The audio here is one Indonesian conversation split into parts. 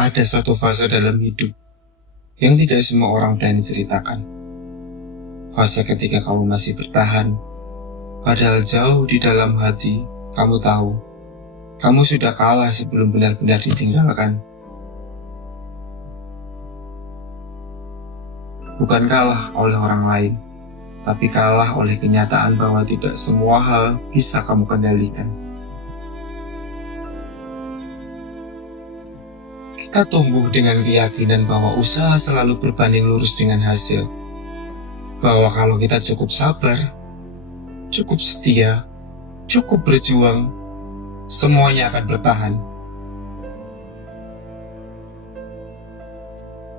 Ada satu fase dalam hidup yang tidak semua orang berani ceritakan. Fase ketika kamu masih bertahan, padahal jauh di dalam hati kamu tahu, kamu sudah kalah sebelum benar-benar ditinggalkan. Bukan kalah oleh orang lain, tapi kalah oleh kenyataan bahwa tidak semua hal bisa kamu kendalikan. Kita tumbuh dengan keyakinan bahwa usaha selalu berbanding lurus dengan hasil. Bahwa kalau kita cukup sabar, cukup setia, cukup berjuang, semuanya akan bertahan.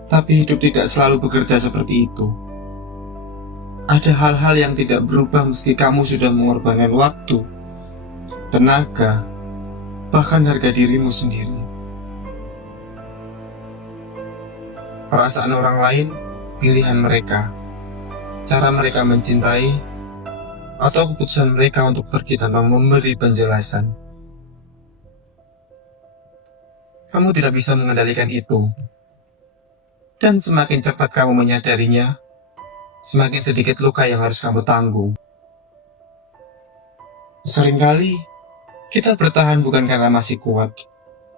Tapi hidup tidak selalu bekerja seperti itu. Ada hal-hal yang tidak berubah meski kamu sudah mengorbankan waktu, tenaga, bahkan harga dirimu sendiri. Perasaan orang lain, pilihan mereka, cara mereka mencintai, atau keputusan mereka untuk pergi tanpa memberi penjelasan. Kamu tidak bisa mengendalikan itu. Dan semakin cepat kamu menyadarinya, semakin sedikit luka yang harus kamu tanggung. Seringkali, kita bertahan bukan karena masih kuat,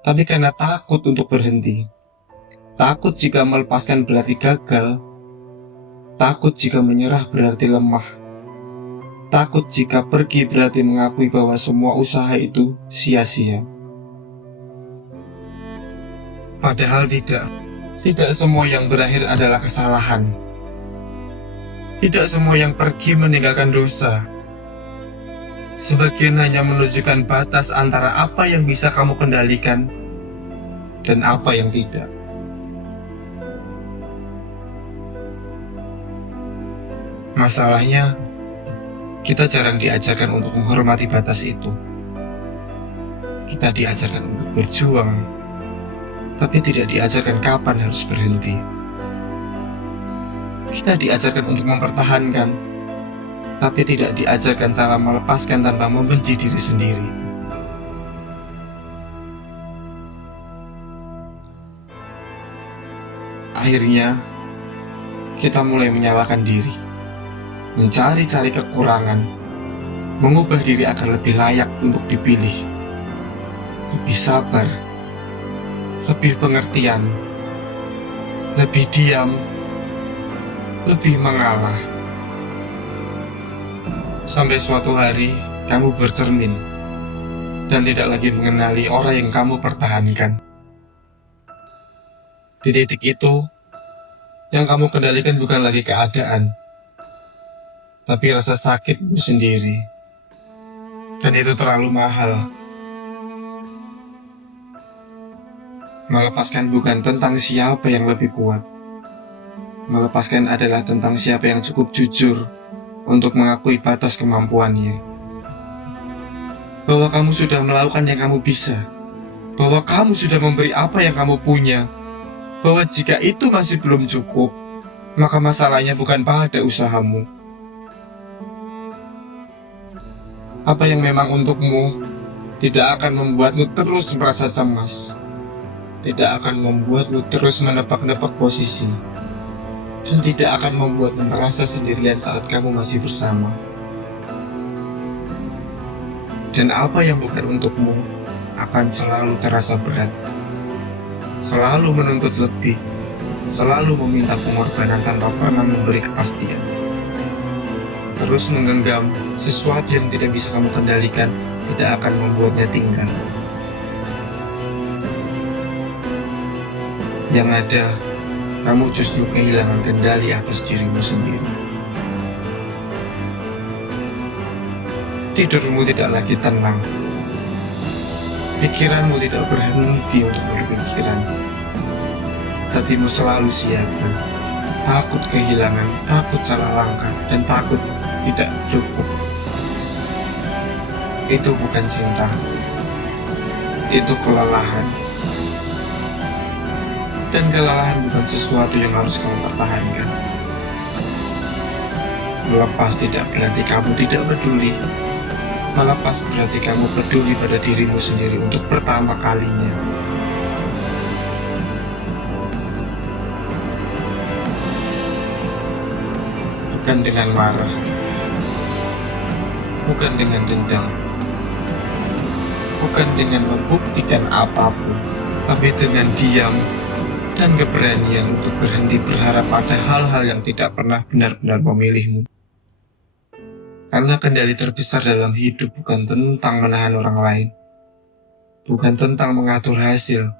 tapi karena takut untuk berhenti. Takut jika melepaskan berarti gagal. Takut jika menyerah berarti lemah. Takut jika pergi berarti mengakui bahwa semua usaha itu sia-sia. Padahal tidak. Tidak semua yang berakhir adalah kesalahan. Tidak semua yang pergi meninggalkan dosa. Sebagian hanya menunjukkan batas antara apa yang bisa kamu kendalikan dan apa yang tidak. Masalahnya, kita jarang diajarkan untuk menghormati batas itu. Kita diajarkan untuk berjuang, tapi tidak diajarkan kapan harus berhenti. Kita diajarkan untuk mempertahankan, tapi tidak diajarkan cara melepaskan tanpa membenci diri sendiri. Akhirnya, kita mulai menyalahkan diri. Mencari-cari kekurangan, mengubah diri agar lebih layak untuk dipilih, lebih sabar, lebih pengertian, lebih diam, lebih mengalah. Sampai suatu hari, kamu bercermin, dan tidak lagi mengenali orang yang kamu pertahankan. Di titik itu, yang kamu kendalikan bukan lagi keadaan, tapi rasa sakitmu sendiri. Dan itu terlalu mahal. Melepaskan bukan tentang siapa yang lebih kuat. Melepaskan adalah tentang siapa yang cukup jujur untuk mengakui batas kemampuannya. Bahwa kamu sudah melakukan yang kamu bisa. Bahwa kamu sudah memberi apa yang kamu punya. Bahwa jika itu masih belum cukup, maka masalahnya bukan pada usahamu. Apa yang memang untukmu tidak akan membuatmu terus merasa cemas, tidak akan membuatmu terus menebak-nebak posisi, dan tidak akan membuatmu merasa sendirian saat kamu masih bersama. Dan apa yang bukan untukmu akan selalu terasa berat, selalu menuntut lebih, selalu meminta pengorbanan tanpa pernah memberi kepastian. Terus menggenggam sesuatu yang tidak bisa kamu kendalikan tidak akan membuatnya tinggal. Yang ada, kamu justru kehilangan kendali atas dirimu sendiri. Tidurmu tidak lagi tenang. Pikiranmu tidak berhenti untuk berpikiran. Hatimu selalu siaga. Takut kehilangan, takut salah langkah, dan takut tidak cukup. Itu bukan cinta. Itu kelelahan. Dan kelelahan bukan sesuatu yang harus kamu pertahankan. Melepas tidak berarti kamu tidak peduli. Melepas berarti kamu peduli pada dirimu sendiri untuk pertama kalinya. bukan dengan marah, bukan dengan dendam, bukan dengan membuktikan apapun, tapi dengan diam dan keberanian untuk berhenti berharap pada hal-hal yang tidak pernah benar-benar memilihmu. Karena kendali terbesar dalam hidup bukan tentang menahan orang lain, bukan tentang mengatur hasil,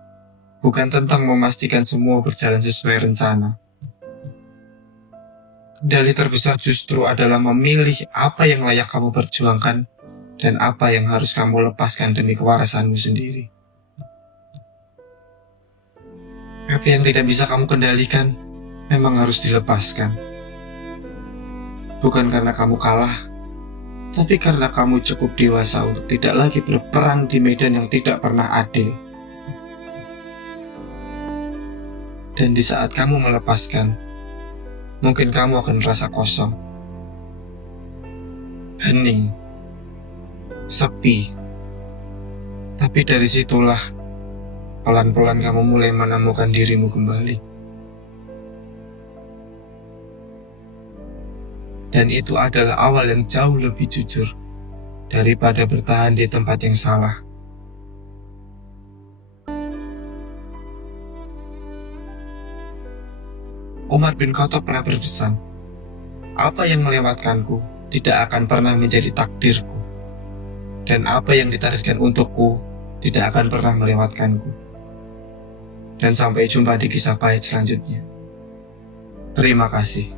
bukan tentang memastikan semua berjalan sesuai rencana. Kendali terbesar justru adalah memilih apa yang layak kamu perjuangkan dan apa yang harus kamu lepaskan demi kewarasanmu sendiri. Apa yang tidak bisa kamu kendalikan memang harus dilepaskan. Bukan karena kamu kalah, tapi karena kamu cukup dewasa untuk tidak lagi berperang di medan yang tidak pernah adil. Dan di saat kamu melepaskan, mungkin kamu akan merasa kosong, hening, sepi. Tapi dari situlah, pelan-pelan kamu mulai menemukan dirimu kembali. Dan itu adalah awal yang jauh lebih jujur daripada bertahan di tempat yang salah. Umar bin Khattab pernah berpesan, apa yang melewatkanku tidak akan pernah menjadi takdirku, dan apa yang ditakdirkan untukku tidak akan pernah melewatkanku. Dan sampai jumpa di kisah pahit selanjutnya. Terima kasih.